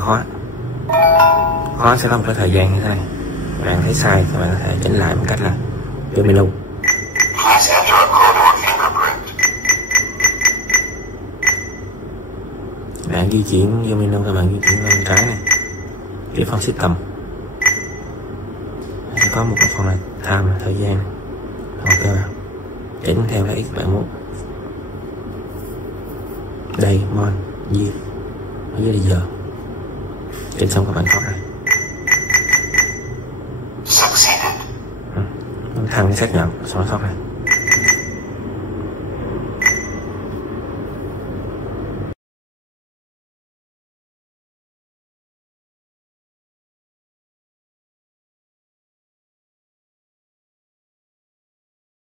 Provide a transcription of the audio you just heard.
khóa sẽ có một cái thời gian như thế này. Bạn thấy sai các bạn có thể chỉnh lại bằng cách là vô menu. Bạn di chuyển vô menu, các bạn di chuyển lên trái này, cái phần system sẽ có một cái phần là time, thời gian, ok bạn chỉnh theo cái x bạn muốn. Đây mon year ở dưới là giờ. Chỉnh xong các bạn có này thằng xác nhận xóa sót này.